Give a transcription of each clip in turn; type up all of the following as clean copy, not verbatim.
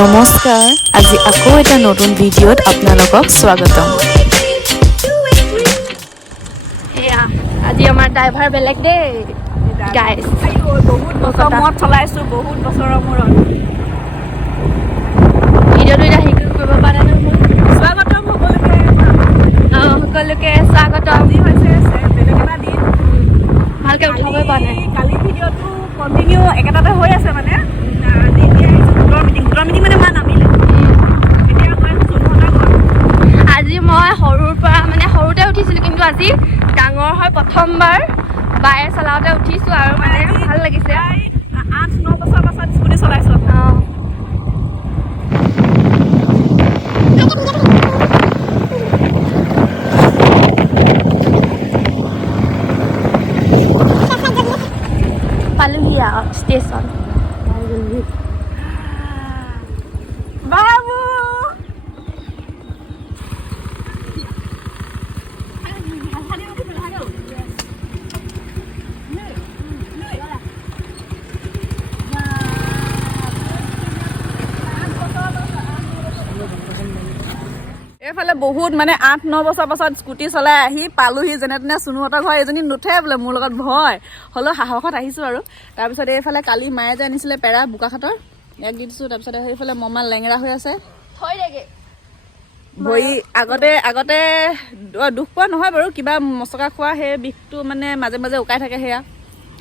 নমস্কাৰ আজি আকৌ এটা নতুন ভিডিঅ'ত আপোনালোকক স্বাগতম আজি আমাৰ ড্ৰাইভাৰ বেলেগ দেই গাইস বহুত বছৰ মূৰত চলাইছো বহুত বছৰৰ মূৰত ভিডিঅ'টো এতিয়া শিকিব কৰিব পৰা নাই স্বাগতম সকলোকে স্বাগতম আজি হৈছে বেলেগ এটা দিন ভালকে উঠাবই পৰা নাই কালি ভিডিঅ'টো কণ্টিনিউ একেটাতে হৈ আছে মানে আজি এতিয়া আহিছোঁ গোটৰ মিটিং মানে মা নামিলে এতিয়া মই চৌধটা ঘৰ আজি মই সৰুৰ পৰা মানে সৰুতে উঠিছিলোঁ কিন্তু আজি ডাঙৰ হয় প্ৰথমবাৰ বায়ে চলাওঁতে উঠিছোঁ আৰু মানে ভাল লাগিছে 8-9 বছৰ পাছত স্কুটি চলাইছোঁ পালোহি আৰু ষ্টেচন বাবু এইফালে বহুত মানে 8-9 বছৰ পাছত স্কুটি চলাই আহি পালোহি যেনে তেনে চুনুহঁতৰ ঘৰ এজনী নুঠে বোলে মোৰ লগত ভয় হ'লেও সাহসত আহিছোঁ আৰু তাৰপিছত এইফালে কালি মায়ে যে আনিছিলে পেৰা বোকাখাটৰ ইয়াক দি দিছোঁ তাৰপিছত সেইফালে মমা লেঙেৰা হৈ আছে থৈ দেগে ভৰি আগতে দুখ পোৱা নহয় বাৰু কিবা মচকা খোৱা সেই বিষটো মানে মাজে মাজে উকাই থাকে সেয়া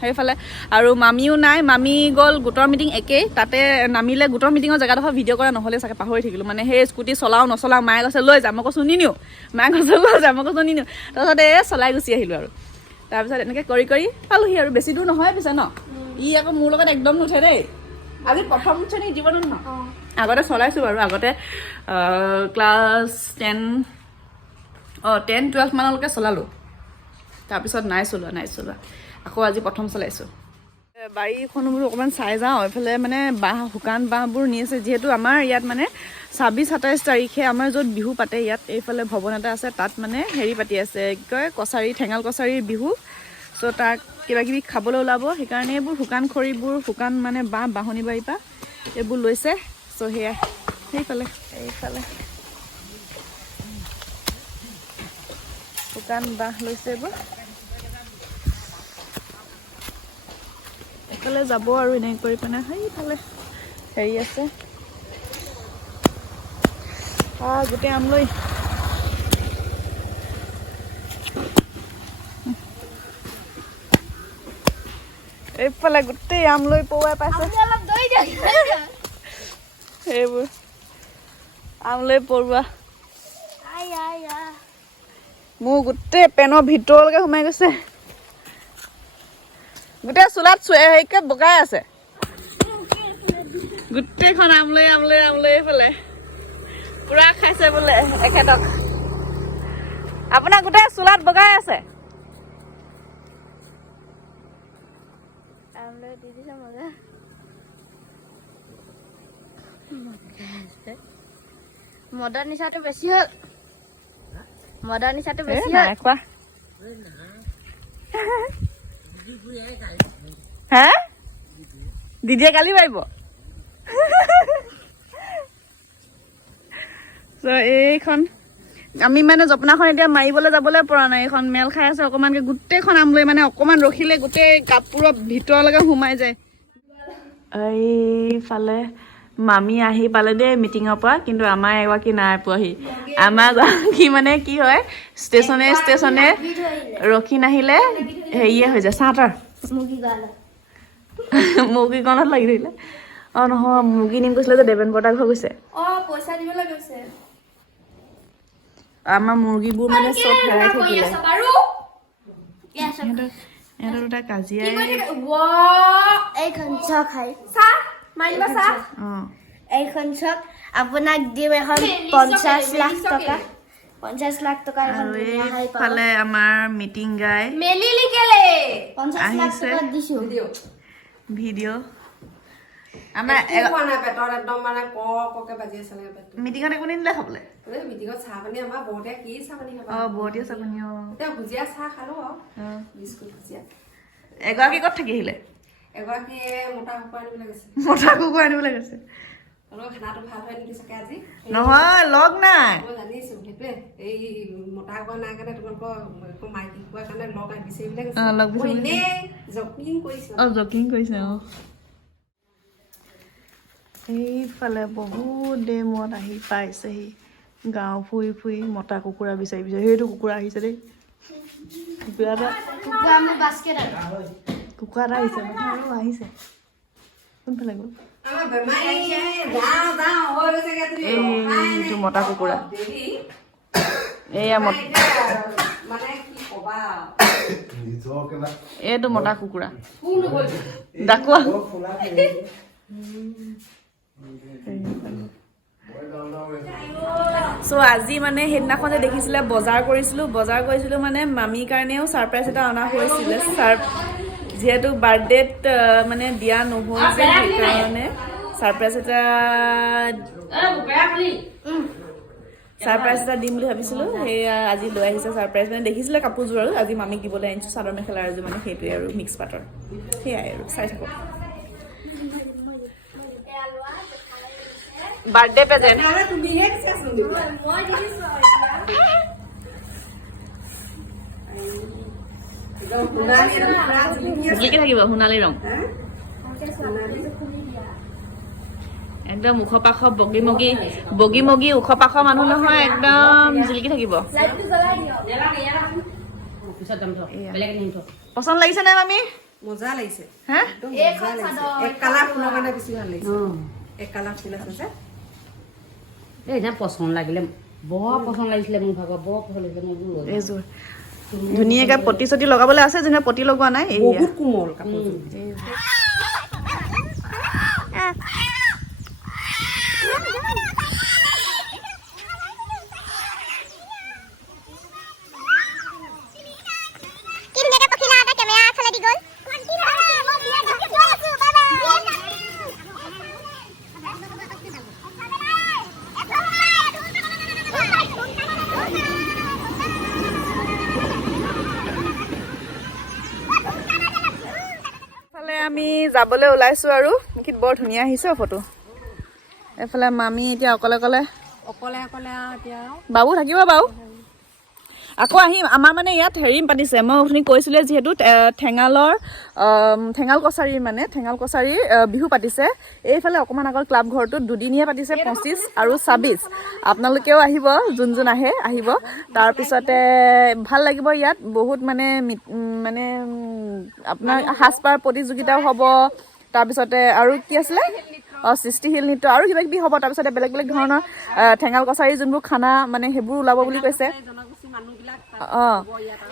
সেইফালে আৰু মামীও নাই মামী গ'ল গোটৰ মিটিং একেই তাতে নামিলে গোটৰ মিটিঙৰ জেগাডোখৰ ভিডিঅ' কৰা নহ'লে চাগে পাহৰি থাকিলোঁ মানে সেই স্কুটি চলাওঁ নচলাওঁ মায়ে কৈছে লৈ যাম মই কৈছোঁ নিনিওঁ মায়ে কৈছে লৈ যাম মই কৈছোঁ নিনিওঁ তাৰপিছত চলাই গুচি আহিলোঁ আৰু তাৰপিছত এনেকৈ কৰি কৰি পালোহি আৰু বেছি দূৰ নহয় পিছে ন ই আকৌ মোৰ লগত একদম নুঠে দেই আজি প্ৰথম শ্ৰেণী জীৱনত নহয় আগতে চলাইছোঁ বাৰু আগতে ক্লাছ 10-12 মানলৈকে চলালোঁ তাৰপিছত নাই চলোৱা আকৌ আজি প্ৰথম চলাইছোঁ বাৰীখনো বোলো অকণমান চাই যাওঁ এইফালে মানে বাঁহ শুকান বাঁহবোৰ নি আছে যিহেতু আমাৰ ইয়াত মানে 26-27 তাৰিখে আমাৰ য'ত বিহু পাতে ইয়াত এইফালে ভৱন এটা আছে তাত মানে হেৰি পাতি আছে কি কয় কছাৰী ঠেঙাল কছাৰীৰ বিহু চ' তাক কিবাকিবি খাবলৈ ওলাব সেইকাৰণে এইবোৰ শুকান খৰিবোৰ শুকান মানে বাঁহনি বাৰীৰ পৰা এইবোৰ লৈছে চ' সেয়া এইফালে শুকান বাঁহ লৈছে এইবোৰ এইফালে যাব আৰু এনেকৈ কৰি পিনে সেইফালে হেৰি আছে গোটেই আমলৈ এইফালে গোটেই আমলৈ পৌৱাই পাইছে সেইবোৰ আমলৈ পৰুৱা মোৰ গোটেই পেনৰ ভিতৰলৈকে সোমাই গৈছে গোটেই চোলাত হেৰিকে বগাই আছে গোটেইখন আমলৈ এইফালে পুৰা খাইছে বোলে এখেতক আপোনাৰ গোটেই চোলাত বগাই আছে মদৰ নিচাটো বেছি হ'ল নাই খোৱা হা দিদিয়ে গালি পাৰিব এইখন আমি মানে জপনাখন এতিয়া মাৰিবলৈ যাবলৈ পৰা নাই এইখন মেল খাই আছে অকণমানকৈ গোটেইখন আমলৈ মানে অকণমান ৰখিলে গোটেই কাপোৰৰ ভিতৰলৈকে সোমাই যায় এইফালে মামী আহি পালে দেই মিটিঙৰ পৰা কিন্তু আমাৰ এগৰাকী নাই পোৱাহি আমাৰ গৰাকী মানে কি হয় ষ্টেচনে ৰখি নাহিলে হেৰিয়ে হৈ যায় চাহতৰ মুৰ্গী গণত লাগি ধৰিলে নহয় মুৰ্গী নিম কৈছিলে যে দেৱেন বৰ্তাক হৈ গৈছে পইচা দিবলৈ গৈছে আমাৰ মুৰ্গীবোৰ মানে চব হেৰাই থাকিলে সিহঁতৰ দুটা কাজিয়াই এইখন চাহ খাই চাহ মাৰিবা চাহ এইখন চাহ আপোনাক দিম এখন 50 লাখ টকা 50 লাখ টকা এখন এইফালে আমাৰ মিটিং গাই মেলি লিকেলে 50 লাখ টকা দিছো ভিডিঅ' আমাৰ পেটত একদম মানে ককে বাজি আছে মিটিঙত একো নিদিলে খাবলৈ মিটিঙত চাহ পানী আমাৰ বহুতে কি চাহ পানী খাব বহুতীয়া চাহ পানী এতিয়া ভুজিয়া চাহ খালো আৰু বিস্কুট ভুজিয়া এগৰাকী ক'ত থাকি আহিলে এগৰাকী মতা কুকুৰা আনিবলৈ গৈছে মতা কুকুৰা আনিবলৈ গৈছে তোমালোকৰ খানাটো ভাল হয় নেকি চাগে আজি নহয় লগ নাই মই জানিছো সেইটোৱে এই মতা কোৱা নাই কাৰণে তোমালোকৰ মাইকী কোৱাৰ কাৰণে লগ বিচাৰি বিলাক লগ বিচাৰি এনেই জকিং কৰিছো জকিং কৰিছে এইফালে বহুত দেৰি মূৰত আহি পাইছেহি গাঁও ফুৰি ফুৰি মতা কুকুৰা বিচাৰি বিচাৰি সেইটো কুকুৰা আহিছে দেই কুকুৰা এটা আহিছে আৰু আহিছে কোনফালে গ'ল আমাৰ বেমাৰী যাওঁ হৈ গৈছেগে তুমি এইটো মতা কুকুৰা এয়া মানে কি কবা এইটো মতা কুকুৰা ডাকুৱা চ' আজি মানে সেইদিনাখন যে দেখিছিলে বজাৰ কৰিছিলোঁ মানে মামীৰ কাৰণেও ছাৰপ্ৰাইজ এটা অনা হৈছিলে যিহেতু বাৰ্থডেত মানে দিয়া নহ'ল যে সেইকাৰণে ছাৰপ্ৰাইজ এটা দিম বুলি ভাবিছিলোঁ সেয়া আজি লৈ আহিছে ছাৰপ্ৰাইজ মানে দেখিছিলে কাপোৰযোৰ আৰু আজি মামীক দিবলৈ আনিছোঁ চাদৰ মেখেলা এযোৰ মানে সেইটোৱে আৰু মিক্স পাটৰ সেয়াই আৰু চাই থাকক বাৰ্থডে প্ৰেজেণ্ট জিলিকি থাকিব সোণালী ৰং একদম ওখ পাখ বগী মগী ওখ পাখ মানুহ নহয় একদম জিলিকি থাকিব পচন্দ লাগিছে নাই মামী মজা লাগিছে হা এক কালাৰ ফুলৰ কাৰণে বেছি ভাল লাগিছে এক কালাৰ ফুল আছে যে এই পচন্দ লাগিলে বৰ পচন্দ লাগিছিলে মোৰ ভাগৰ বৰ পচন্দ লাগিছিলে মোৰ এইযোৰ ধুনীয়াকৈ পতি চতি লগাবলৈ আছে যেনে পতি লগোৱা নাই বহুত কোমল কাপোৰযোৰ আমি যাবলৈ ওলাইছোঁ আৰু কি বৰ ধুনীয়া আহিছে ফটো এইফালে মামী এতিয়া অকলে অকলে এতিয়া বাবু থাকিব বাৰু আকৌ আহিম আমাৰ মানে ইয়াত হেৰি পাতিছে মই অথনি কৈছিলোঁ যিহেতু ঠেঙাল কছাৰীৰ বিহু পাতিছে এইফালে অকণমান আগৰ ক্লাব ঘৰটোত দুদিনীয়া পাতিছে 25 আৰু 26 আপোনালোকেও আহিব যোন আহিব তাৰপিছতে ভাল লাগিব ইয়াত বহুত মানে আপোনাৰ সাজপাৰ প্ৰতিযোগিতাও হ'ব তাৰপিছতে আৰু কি আছিলে সৃষ্টিশীল নৃত্য আৰু কিবা কিবি হ'ব তাৰপিছতে বেলেগ বেলেগ ধৰণৰ ঠেঙাল কছাৰী যোনবোৰ খানা মানে সেইবোৰ ওলাব বুলি কৈছে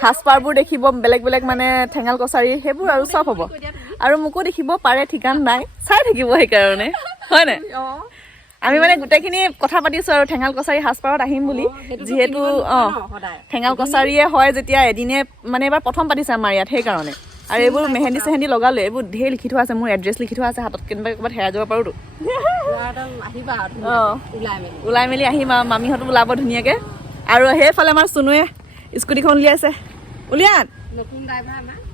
সাজপাৰবোৰ দেখিব বেলেগ বেলেগ মানে ঠেঙাল কছাৰী সেইবোৰ আৰু চব হ'ব আৰু মোকো দেখিব পাৰে ঠিকান নাই চাই থাকিব সেইকাৰণে হয় নাই আমি মানে গোটেইখিনি কথা পাতিছোঁ আৰু ঠেঙাল কছাৰী সাজপাৰত আহিম বুলি যিহেতু ঠেঙাল কছাৰীয়ে হয় যেতিয়া এদিনে মানে এবাৰ প্ৰথম পাতিছে আমাৰ ইয়াত সেইকাৰণে আৰু এইবোৰ মেহেন্দি চেহেন্দি লগালে এইবোৰ ঢেৰ লিখি থোৱা আছে মোৰ এড্ৰেছ লিখি থোৱা আছে হাতত কেনেবা ক'ৰবাত হেৰাই যাব পাৰোঁতো ওলাই মেলি আহিম আৰু মামীহঁতো ওলাব ধুনীয়াকৈ আৰু সেইফালে আমাৰ চুনুৱে স্কুটিখন উলিয়াইছে উলিয়ান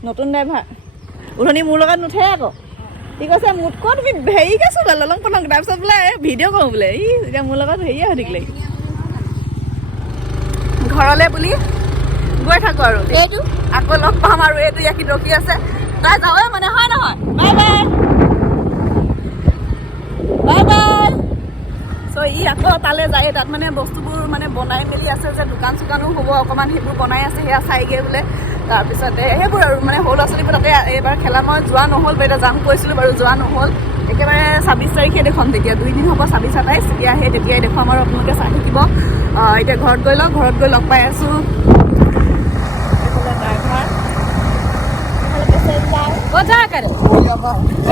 নতুন ড্ৰাইভাৰ উঠনি মোৰ লগত নুঠে আকৌ ঠিক আছে মোতকৈ তুমি হেৰিকৈ চোলা ললং পলং তাৰপিছত বোলে ভিডিঅ' কৰোঁ বোলে এতিয়া মোৰ লগত হেৰিয়ে হৈ থাকিলে ঘৰলৈ বুলি গৈ থাকোঁ আৰু এইটো আকৌ লগ পাম আৰু এইটো ইয়াত ৰখি আছে তাই যাওঁৱে মানে হয় নহয় বাই বাই চ' ই আকৌ তালৈ যায় তাত মানে বস্তুবোৰ মানে বনাই মেলি আছে যে দোকান চোকানো হ'ব অকণমান সেইবোৰ বনাই আছে সেয়া চাইগৈ বোলে তাৰপিছতে সেইবোৰ আৰু মানে সৰু ল'ৰা ছোৱালীবোৰ তাতে এইবাৰ খেলা মই যোৱা নহ'ল বাৰু এতিয়া যাম কৈছিলোঁ বাৰু যোৱা নহ'ল একেবাৰে 26 তাৰিখে দেখুৱাম তেতিয়া 2 দিন হ'ব 26 27 তেতিয়া সেই তেতিয়াই দেখুৱাম আৰু আপোনালোকে চাই থাকিব এতিয়া ঘৰত গৈ লগ পাই আছোঁ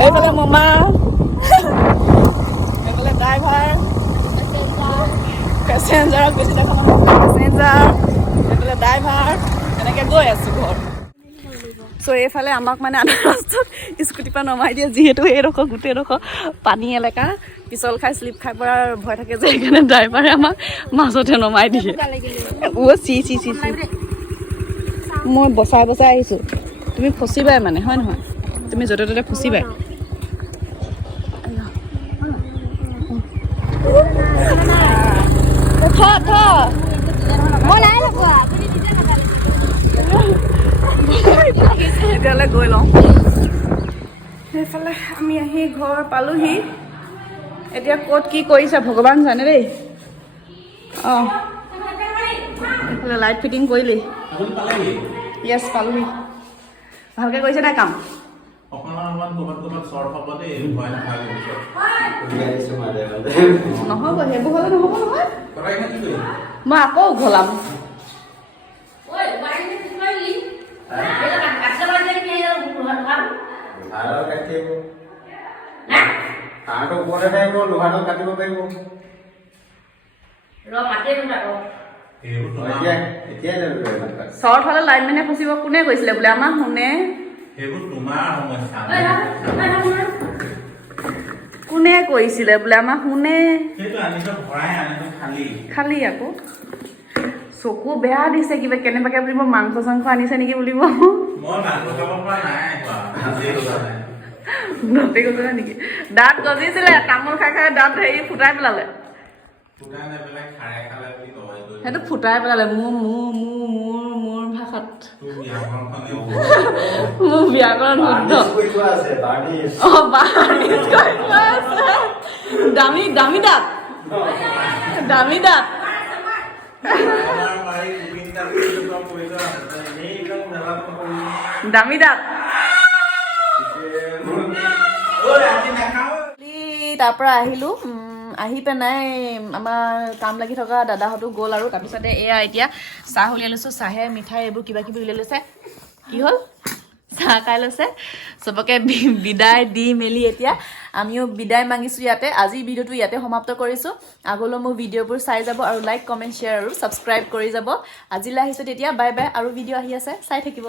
এইফালে মমা এইফালে ড্ৰাইভাৰ পেচেঞ্জাৰক বেছি দেখা পেচেঞ্জাৰ এইফালে ড্ৰাইভাৰ এনেকৈ গৈ আছোঁ ঘৰ চ' এইফালে আমাক মানে আধা ৰাস্তাত স্কুটিৰ পৰা নমাই দিয়ে যিহেতু এইডোখৰ গোটেইডোখৰ পানী এলেকা পিছল খাই শ্লিপ খাই পৰাৰ ভয় থাকে যে সেইকাৰণে ড্ৰাইভাৰে আমাক মাজতে নমাই দিয়ে চি মই বচাই আহিছোঁ তুমি ফচিবাই মানে হয় নহয় তুমি য'তে ত'তে ফচিবাই মই নাই লগোৱা আপুনি নিজে নাপালে তেতিয়াহ'লে গৈ লওঁ সেইফালে আমি আহি ঘৰ পালোহি এতিয়া ক'ত কি কৰিছে ভগৱান জানে দেই অঁ এইফালে লাইট ফিটিং কৰিলি য়েছ পালোহি ভালকৈ কৰিছে নাই কাম নহ'ব সেইবোৰ হ'লে নহ'ব নহয় মই আকৌ ঘলাম চৰ্ট হ'লে লাইনমেনে ফচিব কোনে কৈছিলে বোলে আমাৰ শুনে কোনে কৈছিলে বোলে আমাৰ শুনে খালি আকৌ চকু বেয়া দিছে কিবা কেনেবাকে বুলিব মাংস চাংস আনিছে নেকি বুলিব দাঁতে গজে নেকি দাঁত গজিছিলে তামোল খাই খাই দাঁত হেৰি ফুটাই পেলালে সেইটো ফুটাই পেলালে মোৰ ভাষাত মোৰ ব্যাকৰণ শুদ্ধ দামী দামী দাঁত দামী দাঁত দামী দাঁত তাৰ পৰা আহিলো আহি পেলাই আমাৰ কাম লাগি থকা দাদাহঁতো গ'ল আৰু তাৰপিছতে এয়া এতিয়া চাহ উলিয়াই লৈছোঁ চাহে মিঠাই এইবোৰ কিবা কিবি উলিয়াই লৈছে কি হ'ল চাহ খাই লৈছে চবকে বিদায় দি মেলি এতিয়া আমিও বিদায় মাগিছোঁ ইয়াতে আজি ভিডিঅ'টো ইয়াতে সমাপ্ত কৰিছোঁ আগলৈ মোৰ ভিডিঅ'বোৰ চাই যাব আৰু লাইক কমেণ্ট শ্বেয়াৰ আৰু ছাবস্ক্ৰাইব কৰি যাব আজিলৈ আহিছোঁ তেতিয়া বাই বাই আৰু ভিডিঅ' আহি আছে চাই থাকিব